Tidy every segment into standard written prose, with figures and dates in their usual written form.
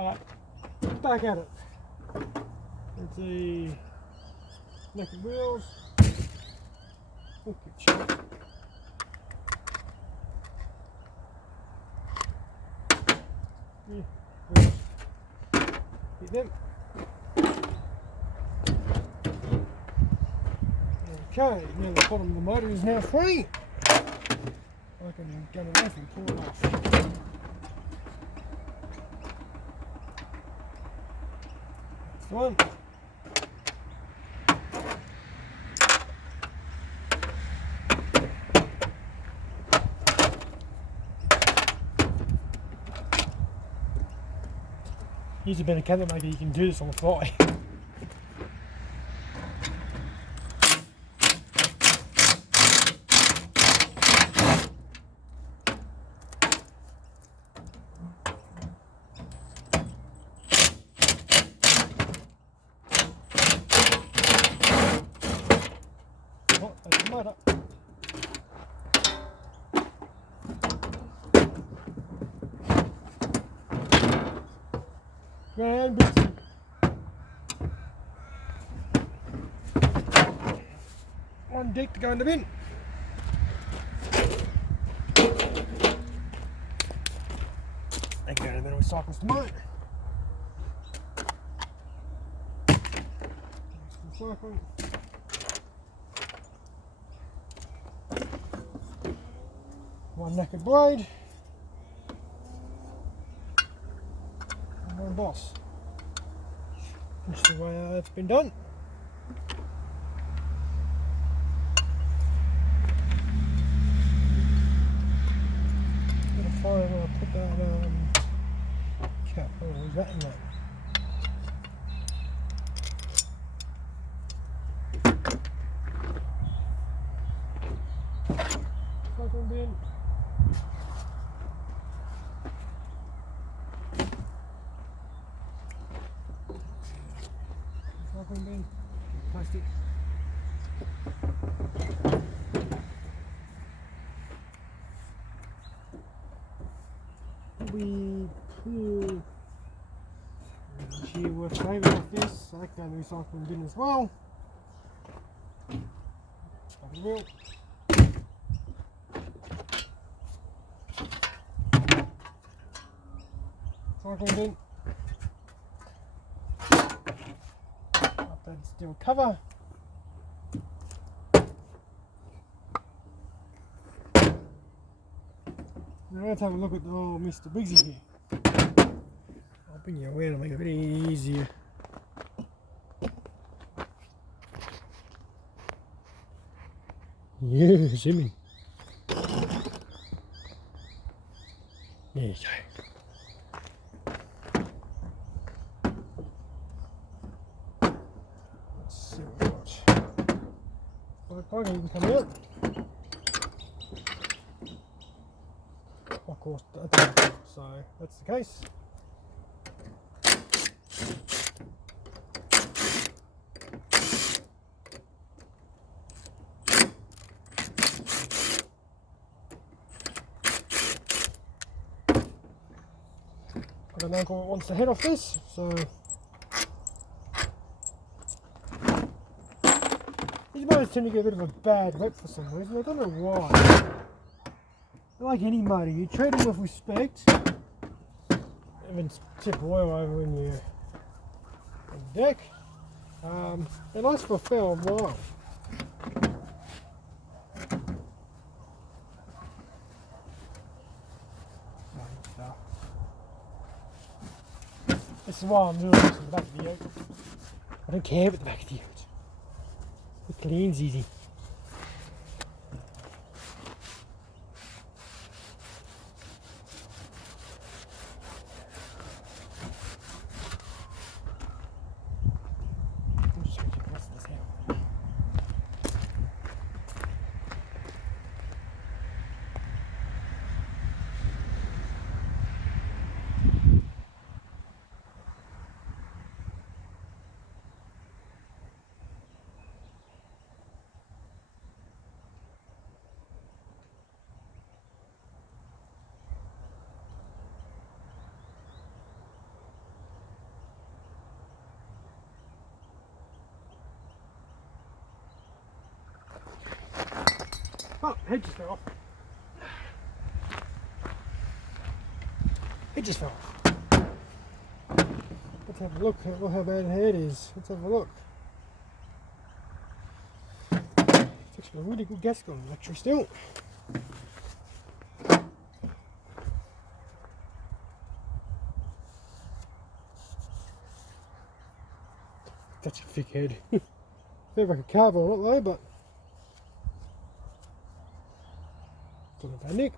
Back at it. Let's see. Naked wheels. Hook your chain. Wheels. Hit them. Okay, now the bottom of the motor is now free. I can get it off and pull it off. Next one. Here's a better cabinet maker, you can do this on the fly. Oh, that's the motor. Grand busy. One deck to go in the bin. They go to the recycles tomorrow. Recycling. One naked blade. And one boss. That's the way it's been done. Find where I put that cap. Oh, was that in there? Recycling bin. Recycling bin. Plastic. We pull shear work over like this, so that goes in the recycling bin as well. Like wheel. Recycling bin. Updated steel cover. Now let's have a look at the old Mr. Biggsy here. I'll bring you around and make it a bit easier. Yeah, Jimmy. There you go. Let's see what we've got. Like plug can come out. Of course, so that's the case. I got an uncle that wants to head off this, so these motors tend to get a bit of a bad rep for some reason. I don't know why. Like any motor, you treat them with respect. Even tip oil over in your deck. It lasts for a fair while. This is why I'm doing this in the back of the yoke. I don't care about the back of the yoke. It cleans easy. Oh, head just fell off. It just fell off. Let's have a look at how bad the head is. Let's have a look. It's actually a really good gas gun, actually, still. That's a thick head. Feels like a carver on it though, but it's not a bad nick.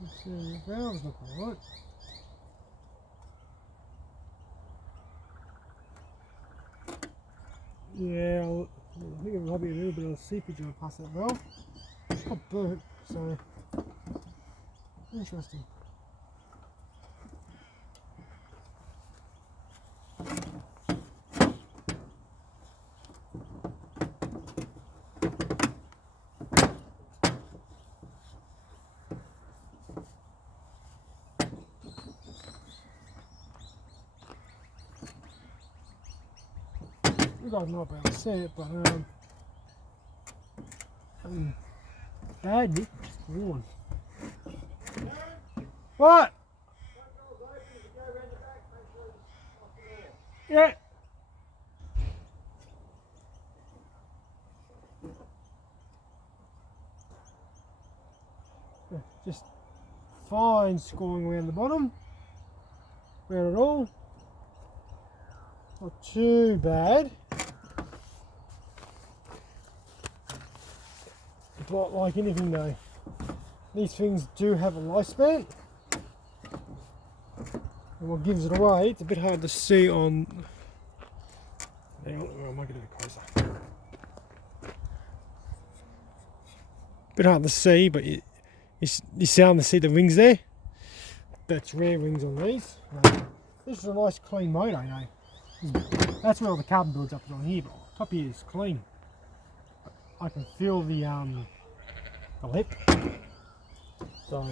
Let's see, the valves look alright. Yeah, I think it might be a little bit of seepage on past that valve. It's not burnt, so interesting. You guys might be able to see it, but bad nick, just gone. What? Yeah. Just fine scoring around the bottom, around it all. Not too bad. But like anything though, these things do have a lifespan. And what gives it away, it's a bit hard to see on... Hang on, I might get a bit closer. Bit hard to see, but you're starting to see the rings there. That's rare rings on these. This is a nice clean motor, you know. That's where all the carbon builds up on here, but top here is clean. I can feel the lip. So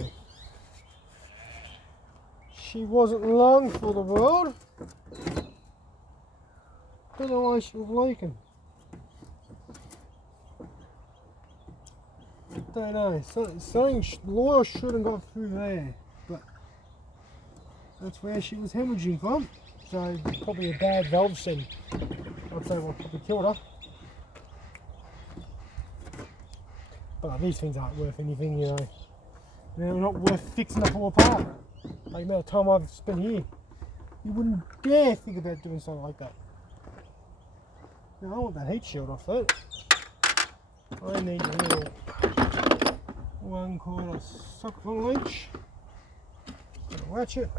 she wasn't long for the world. Don't know why she was leaking. Don't know. Something Laura should have got through there, but that's where she was hemorrhaging from. So probably a bad valve setting. I'd say what probably killed her. But these things aren't worth anything, you know. They're not worth fixing up all apart. Like the amount of time I've spent here, you wouldn't dare think about doing something like that. Now I want that heat shield off though. I need a little 1/4 socket long leech. Ratchet.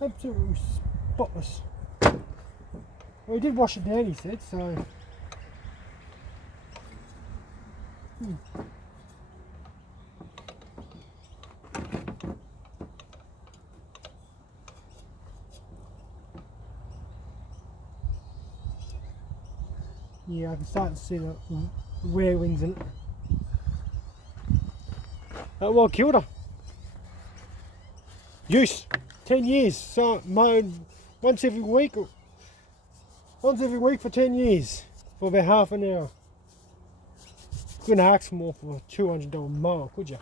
Absolutely spotless. Well, he did wash it down, he said, so. Yeah, I can start to see the wear rings in it. That well killed her. Use 10 years, so mowed once every week for 10 years for about half an hour. Couldn't ask for more for a $200 mower, could you?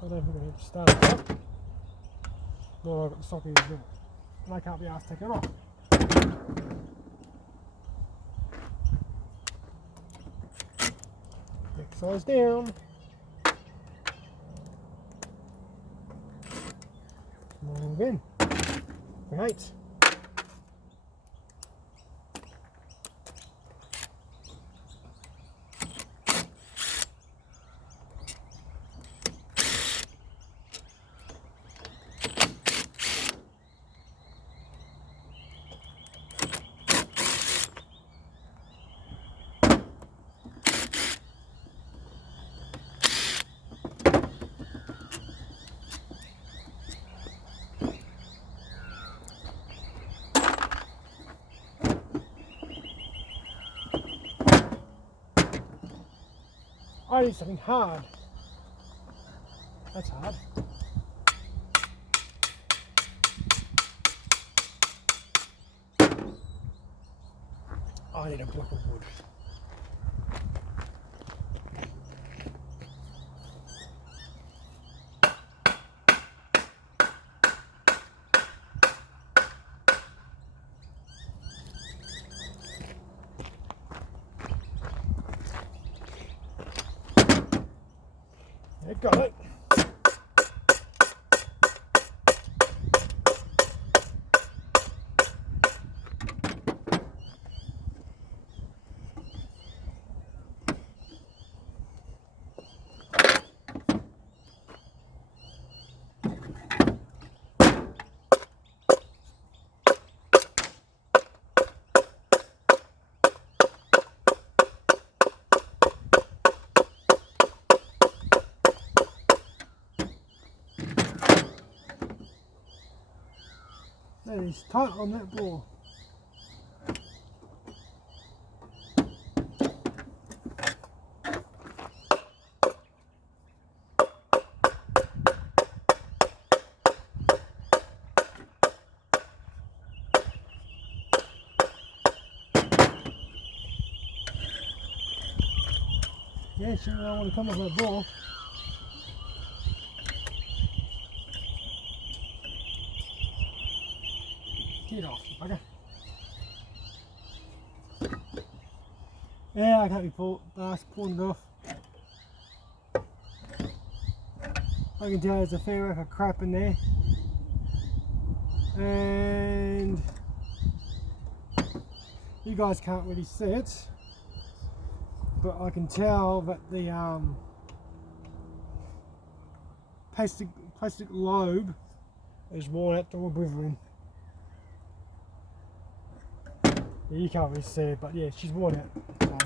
I don't think I need to start it up. No, I've got the socket as well. And I can't be asked to take it off. Next size down. again. Great. I need something hard. That's hard. I need a block of wood. I got it. That is tight on that ball. Yeah, she don't want to come off that ball. Get off, you bugger. Yeah, I can't be pulling it off. I can tell there's a fair whack of crap in there. And you guys can't really see it, but I can tell that the plastic lobe is worn out to oblivion. Yeah, you can't really see it, but yeah, she's worn out. So.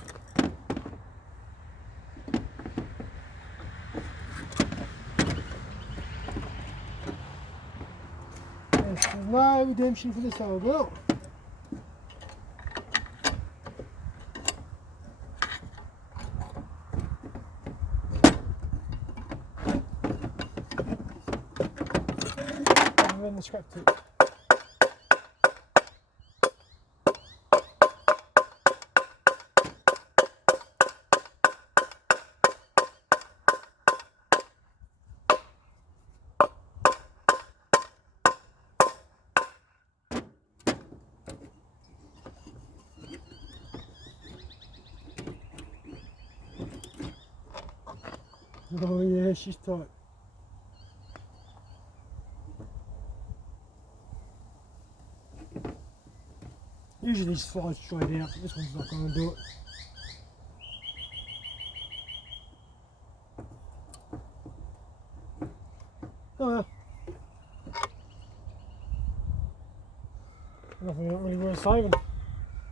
There's no redemption for this old girl. Other than the scrap tip. Oh yeah, she's tight. Usually these slide straight out, but this one's not going to do it. Oh well. Nothing not really worth saving.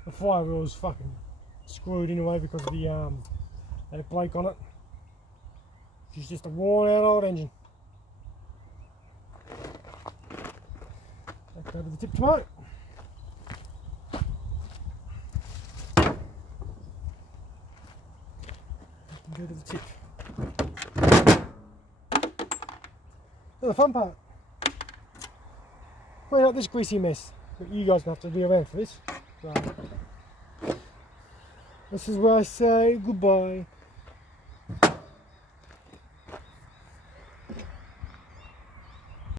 The firewheel's fucking screwed anyway because of the that brake on it. She's just a worn out old engine. Let's go to the tip tomorrow. Go to the tip. Now the fun part. Clean up this greasy mess. But you guys have to be around for this. So, this is where I say goodbye.